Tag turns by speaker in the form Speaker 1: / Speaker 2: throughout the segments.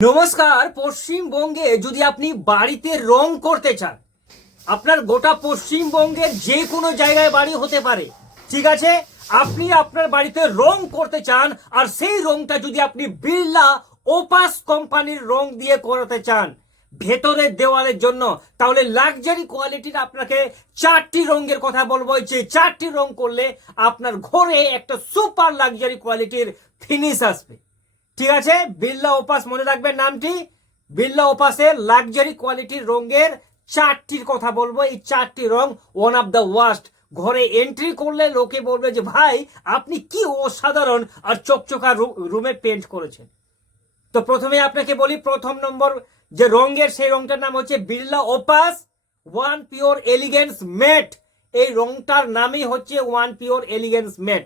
Speaker 1: নমস্কার, পশ্চিমবঙ্গে যদি আপনি বাড়িতে রং করতে চান, আপনার গোটা পশ্চিমবঙ্গের যে কোনো জায়গায় বাড়ি হতে পারে, ঠিক আছে? আপনি আপনার বাড়িতে রং করতে চান, আর সেই রংটা যদি আপনি বিড়লা ওপাস কোম্পানির রং দিয়ে করাতে চান, ভেতরের দেওয়ালের জন্য, তাহলে লাক্সারি কোয়ালিটির আপনাকে চারটি রঙের কথা বলব। যে চারটি রং করলে আপনার ঘরে একটা সুপার লাক্সারি কোয়ালিটির ফিনিশ আসবে। ঠিক আছে? বিল্লা ওপাস, মনে রাখবেন নামটি। বিল্লা ওপাসের লাক্সারি কোয়ালিটির রঙের চারটির কথা বলব। এই চারটি রং ওয়ান অফ দ্য ওয়াস্ট ঘরে এন্ট্রি করলে লোকে বলবে যে, ভাই, আপনি কি অসাধারণ আর চকচকা রুমে পেন্ট করেছেন? তো প্রথমে আপনাকে বলি, প্রথম নম্বর যে রঙের, সেই রংটার নাম হচ্ছে Birla Opus. One pure elegance matt এই রংটার নামই হচ্ছে ওয়ান পিওর এলিগেন্স মেট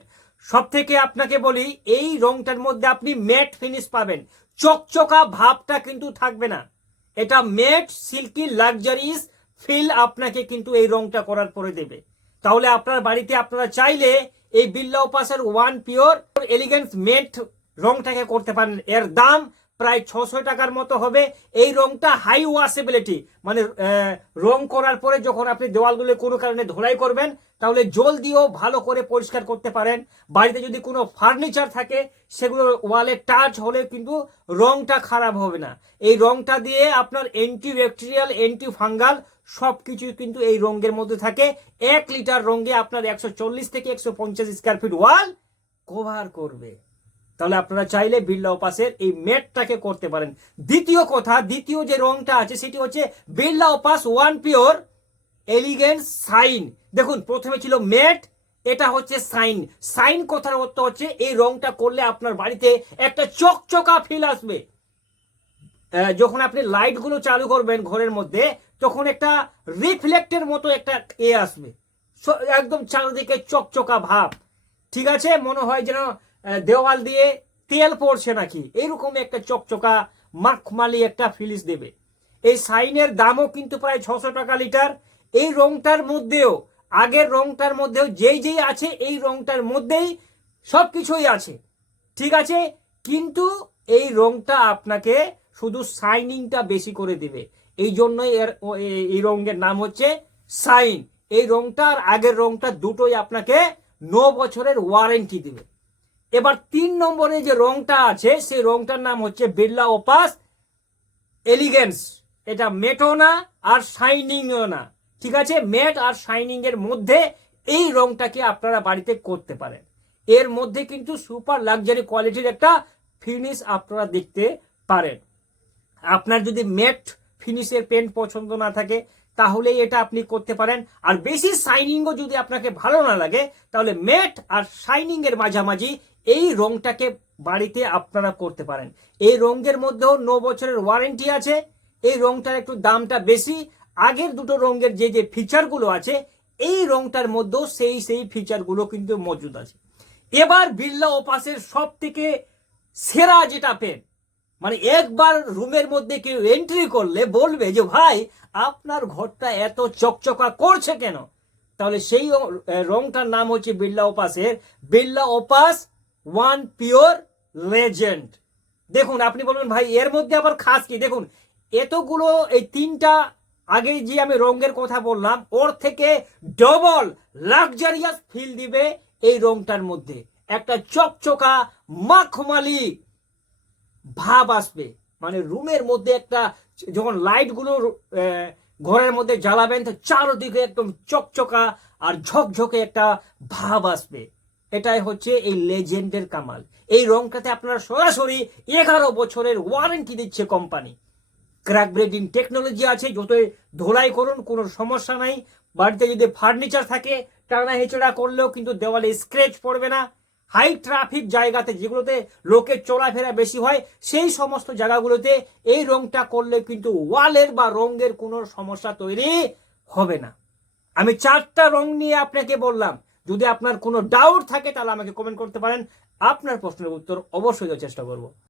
Speaker 1: সব থেকে আপনাকে বলি, এই রংটার মধ্যে আপনি ম্যাট ফিনিশ পাবেন। চকচকা ভাবটা কিন্তু থাকবে না। এটা ম্যাট, সিল্কি লাক্সারিস ফিল আপনাকে কিন্তু এই রংটা করার পরে দেবে। তাহলে আপনার বাড়িতে আপনারা চাইলে এই বিল্লা উপাসের ওয়ান পিওর এলিগেন্স মেট রংটাকে করতে পারেন। এর দাম প্রায় ছশো টাকার মতো হবে। এই রংটা হাই ওয়াশেবিলিটি মানে রং করার পরে যখন আপনি দেওয়ালগুলো কোনো কারণে ধোলাই করবেন, তাহলে জল দিয়েও ভালো করে পরিষ্কার করতে পারেন। বাড়িতে যদি কোনো ফার্নিচার থাকে, সেগুলো ওয়ালে টাচ হলে কিন্তু রংটা খারাপ হবে না। এই রংটা দিয়ে আপনার অ্যান্টি ব্যাকটেরিয়াল অ্যান্টি ফাঙ্গাল সব কিছুই কিন্তু এই রঙের মধ্যে থাকে। এক লিটার রঙে আপনার একশো চল্লিশ থেকে একশো পঞ্চাশ স্কোয়ার ফিট ওয়াল কভার করবে। তাহলে আপনারা চাইলে বিড়লা ওপাসের এই ম্যাটটাকে করতে পারেন। দ্বিতীয় কথা, দ্বিতীয় যে রংটা আছে, সেটি হচ্ছে Birla Opus one pure elegance shine দেখুন, প্রথমে ছিল ম্যাট, এটা হচ্ছে সাইন। সাইন কথার অর্থ হচ্ছে এই রংটা করলে আপনার বাড়িতে একটা চকচকা ফিল আসবে। যখন আপনি লাইটগুলো চালু করবেন ঘরের মধ্যে, তখন একটা রিফ্লেক্টের মতো একটা এ আসবে। একদম চারিদিকে চকচকা ভাব। ঠিক আছে? মনে হয় যেন দেওয়াল দিয়ে তেল পড়ছে নাকি? এরকম একটা চকচকা, মাখমালি একটা ফিলিস দেবে। এই সাইনের দামও কিন্তু প্রায় ছশো টাকা লিটার। এই রংটার মধ্যেও, আগের রংটার মধ্যেও যেই যেই আছে, এই রংটার মধ্যেই সব কিছুই আছে। ঠিক আছে? কিন্তু এই রংটা আপনাকে শুধু শাইনিংটা বেশি করে দিবে। এই জন্যই এর এই রঙের নাম হচ্ছে সাইন। এই রংটা আর আগের রংটা দুটোই আপনাকে ন বছরের ওয়ারেন্টি দিবে। এবার তিন নম্বরে যে রংটা আছে, সেই রংটার নাম হচ্ছে বিড়লা ওপাস এলিগেন্স। এটা মেটও না আর শাইনিংও না ঠিক আছে? ম্যাট আর শাইনিং এর মধ্যে এই রংটাকে আপনারা বাড়িতে করতে পারেন। এর মধ্যে কিন্তু সুপার লাক্সারি কোয়ালিটির একটা ফিনিশ আপনারা দেখতে পারেন। আপনার যদি ম্যাট ফিনিশের পেন্ট পছন্দ না থাকে তাহলে এটা আপনি করতে পারেন। আর বেশি শাইনিংও যদি আপনাকে ভালো না লাগে, তাহলে ম্যাট আর শাইনিং এর মাঝামাঝি এই রংটাকে বাড়িতে আপনারা করতে পারেন। এই রঙের মধ্যেও ন বছরের ওয়ারেন্টি আছে, এই রংটার একটু দামটা বেশি। আগের দুটো রঙের যে যে ফিচারগুলো আছে, এই রংটার মধ্যেও সেই সেই ফিচারগুলো কিন্তু মজুদ আছে। এবার বিল্লা ওপাসের সব থেকে সেরা যেটা পেন মানে একবার রুমের মধ্যে কেউ এন্ট্রি করলে বলবে যে, ভাই, আপনার ঘরটা এত চকচকা করছে কেন? তাহলে সেই রংটার নাম হচ্ছে Birla ওপাসের Birla Opus one pure legend দেখুন, আপনি বলবেন ভাই, এর মধ্যে আবার খাস কি? দেখুন, এতগুলো এই তিনটা আগে যে আমি রঙের কথা বললাম, ওর থেকে ডবল লাক্সারিয়াস ফিল দিবে এই রংটার মধ্যে। একটা চকচকা মাখমালি ভাব আসবে। মানে রুমের মধ্যে একটা, যখন লাইটগুলো ঘরের মধ্যে জ্বালাবেন, তো চারদিকে একদম চকচকা আর ঝকঝকে একটা ভাব আসবে। এটাই হচ্ছে এই লেজেন্ডের কামাল। এই রংটাতে আপনারা সরাসরি এগারো বছরের ওয়ারেন্টি দিচ্ছে কোম্পানি ক্র্যাক ব্রেডিং টেকনোলজি আছে, যতই ধোলাই করুন, কোনো সমস্যা নাই। বাড়িতে যদি ফার্নিচার থাকে, টানা হেঁচড়া করলেও কিন্তু দেওয়ালে স্ক্র্যাচ পড়বে না। হাই ট্রাফিক জায়গাতে যেগুলোতে লোকের চলাফেরা বেশি হয়, সেই সমস্ত জায়গাগুলোতে এই রংটা করলে কিন্তু ওয়ালের বা রঙের কোনো সমস্যা তৈরি হবে না। আমি চারটা রং নিয়ে আপনাকে বললাম, যদি আপনার কোনো ডাউট থাকে তাহলে আমাকে কমেন্ট করতে পারেন। আপনার প্রশ্নের উত্তর অবশ্যই চেষ্টা করব।